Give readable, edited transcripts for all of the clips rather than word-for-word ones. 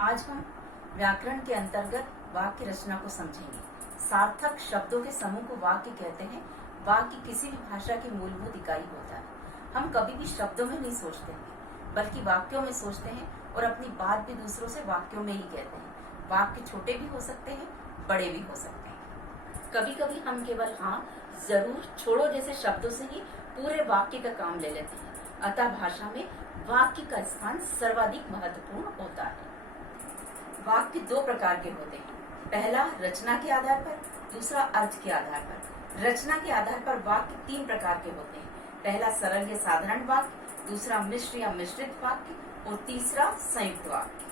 आज हम व्याकरण के अंतर्गत वाक्य रचना को समझेंगे। सार्थक शब्दों के समूह को वाक्य कहते हैं। वाक्य किसी भी भाषा की मूलभूत इकाई होता है। हम कभी भी शब्दों में नहीं सोचते हैं, बल्कि वाक्यों में सोचते हैं और अपनी बात भी दूसरों से वाक्यों में ही कहते हैं। वाक्य छोटे भी हो सकते हैं, बड़े भी हो सकते हैं। कभी कभी हम केवल हाँ, जरूर, छोड़ो जैसे शब्दों से ही पूरे वाक्य का काम ले लेते हैं। अतः भाषा में वाक्य का स्थान सर्वाधिक महत्वपूर्ण होता है। वाक्य दो प्रकार के होते हैं। पहला रचना के आधार पर, दूसरा अर्थ के आधार पर। रचना के आधार पर वाक्य तीन प्रकार के होते हैं। पहला सरल या साधारण वाक्य, दूसरा मिश्र या मिश्रित वाक्य और तीसरा संयुक्त वाक्य।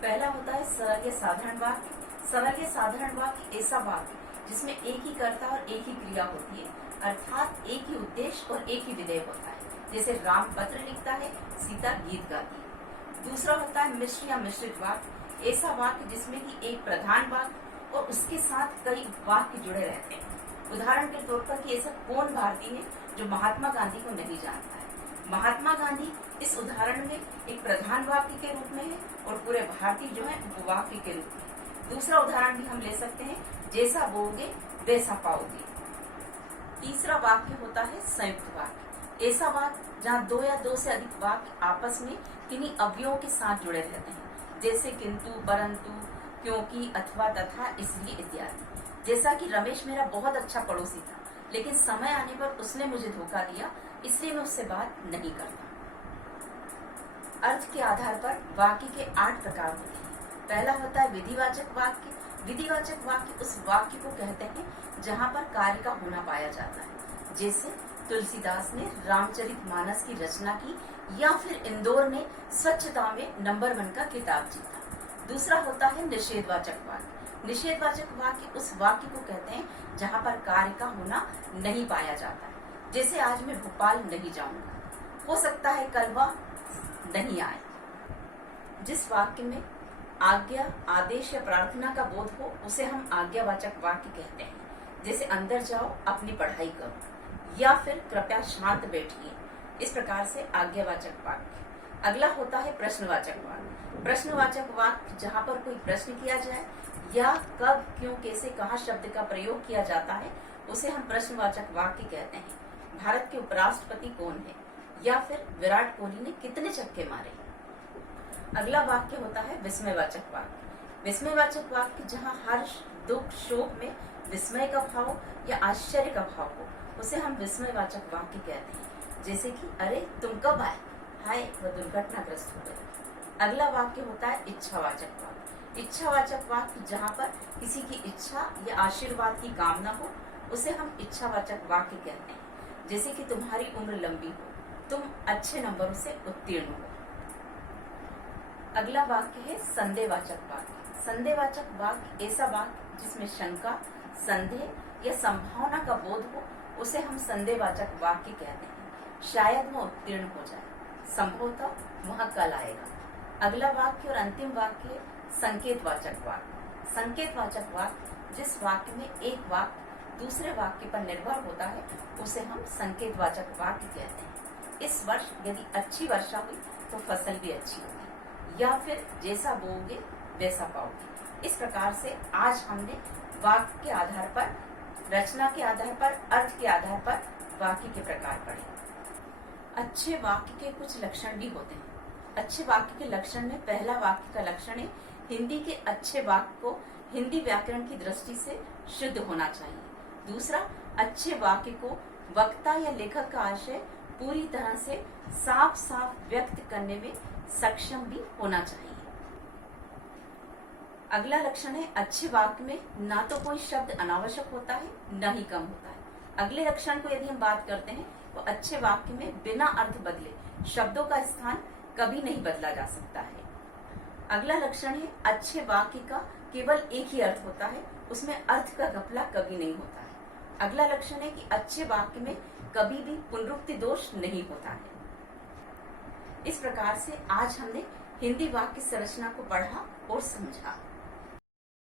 पहला होता है सरल या साधारण वाक्य। सरल या साधारण वाक्य ऐसा वाक्य जिसमें एक ही कर्ता और एक ही क्रिया होती है, अर्थात एक ही उद्देश्य और एक ही विधेय होता है। जैसे राम पत्र लिखता है, सीता गीत गाती है। दूसरा होता है मिश्र या मिश्रित वाक्य। ऐसा वाक्य जिसमें कि एक प्रधान वाक्य और उसके साथ कई वाक्य जुड़े रहते हैं। उदाहरण के तौर पर कि ऐसा कौन भारतीय है जो महात्मा गांधी को नहीं जानता है। महात्मा गांधी इस उदाहरण में एक प्रधान वाक्य के रूप में है और पूरे भारतीय जो है उपवाक्य के रूप में। दूसरा उदाहरण भी हम ले सकते हैं, जैसा बोओगे वैसा पाओगे। तीसरा वाक्य होता है संयुक्त वाक्य। ऐसा वाक्य जहाँ दो या दो से अधिक वाक्य आपस में किन्हीं अवयवों के साथ जुड़े रहते हैं, जैसे किंतु, परंतु, क्योंकि, अथवा, तथा, इसलिए इत्यादि। जैसा कि रमेश मेरा बहुत अच्छा पड़ोसी था, लेकिन समय आने पर उसने मुझे धोखा दिया, इसलिए मैं उससे बात नहीं करता। अर्थ के आधार पर वाक्य के 8 प्रकार होते हैं। पहला होता है विधिवाचक वाक्य। विधिवाचक वाक्य उस वाक्य को कहते हैं जहाँ पर कार्य का होना पाया जाता है। जैसे तुलसीदास ने रामचरितमानस की रचना की, या फिर इंदौर ने स्वच्छता में नंबर 1 का खिताब जीता। दूसरा होता है निषेधवाचक वाक्य। निषेधवाचक वाक्य उस वाक्य को कहते हैं जहाँ पर कार्य का होना नहीं पाया जाता है। जैसे आज मैं भोपाल नहीं जाऊंगा, हो सकता है कल वह नहीं आए। जिस वाक्य में आज्ञा, आदेश या प्रार्थना का बोध हो उसे हम आज्ञावाचक वाक्य कहते हैं। जैसे अंदर जाओ, अपनी पढ़ाई करो, या फिर कृपया शांत बैठिए। इस प्रकार से आज्ञावाचक वाक्य। अगला होता है प्रश्नवाचक वाक्य। प्रश्नवाचक वाक्य जहाँ पर कोई प्रश्न किया जाए या कब, क्यों, कैसे, कहाँ शब्द का प्रयोग किया जाता है उसे हम प्रश्नवाचक वाक्य कहते हैं। भारत के उपराष्ट्रपति कौन है, या फिर विराट कोहली ने कितने छक्के मारे। अगला वाक्य होता है विस्मयवाचक वाक्य। विस्मयवाचक वाक्य जहाँ हर्ष, दुख, शोक में विस्मय का भाव या आश्चर्य का भाव हो उसे हम विस्मयवाचक वाक्य कहते हैं। जैसे कि अरे तुम कब आए, हाय वह दुर्घटनाग्रस्त हो गए। अगला वाक्य होता है इच्छावाचक वाक्य। इच्छावाचक वाक्य जहाँ पर किसी की इच्छा या आशीर्वाद की कामना हो उसे हम इच्छावाचक वाक्य कहते हैं। जैसे कि तुम्हारी उम्र लंबी हो, तुम अच्छे नंबरों से उत्तीर्ण हो। अगला वाक्य है संदेहवाचक वाक्य। संदेहवाचक वाक्य ऐसा वाक्य जिसमें शंका, संदेह या संभावना का बोध हो उसे हम संदेहवाचक वाक्य कहते हैं। शायद वह उत्तीर्ण हो जाए, संभवतः वह कल आएगा। अगला वाक्य और अंतिम वाक्य संकेतवाचक वाक्य। संकेतवाचक वाक्य जिस वाक्य में एक वाक्य दूसरे वाक्य पर निर्भर होता है उसे हम संकेतवाचक वाक्य कहते हैं। इस वर्ष यदि अच्छी वर्षा हुई तो फसल भी अच्छी होगी, या फिर जैसा बोओगे वैसा पाओगे। इस प्रकार से आज हमने वाक्य के आधार पर, रचना के आधार पर, अर्थ के आधार पर वाक्य के प्रकार पढ़े। अच्छे वाक्य के कुछ लक्षण भी होते हैं। अच्छे वाक्य के लक्षण में पहला वाक्य का लक्षण है हिंदी के अच्छे वाक्य को हिंदी व्याकरण की दृष्टि से शुद्ध होना चाहिए। दूसरा, अच्छे वाक्य को वक्ता या लेखक का आशय पूरी तरह से साफ साफ व्यक्त करने में सक्षम भी होना चाहिए। अगला लक्षण है अच्छे वाक्य में ना तो कोई शब्द अनावश्यक होता है, न ही कम होता है। अगले लक्षण को यदि हम बात करते हैं तो अच्छे वाक्य में बिना अर्थ बदले शब्दों का स्थान कभी नहीं बदला जा सकता है। अगला लक्षण है अच्छे वाक्य का केवल एक ही अर्थ होता है, उसमें अर्थ का घपला कभी नहीं होता है। अगला लक्षण है कि अच्छे वाक्य में कभी भी पुनरुक्ति दोष नहीं होता है। इस प्रकार से आज हमने हिंदी वाक्य संरचना को पढ़ा और समझा।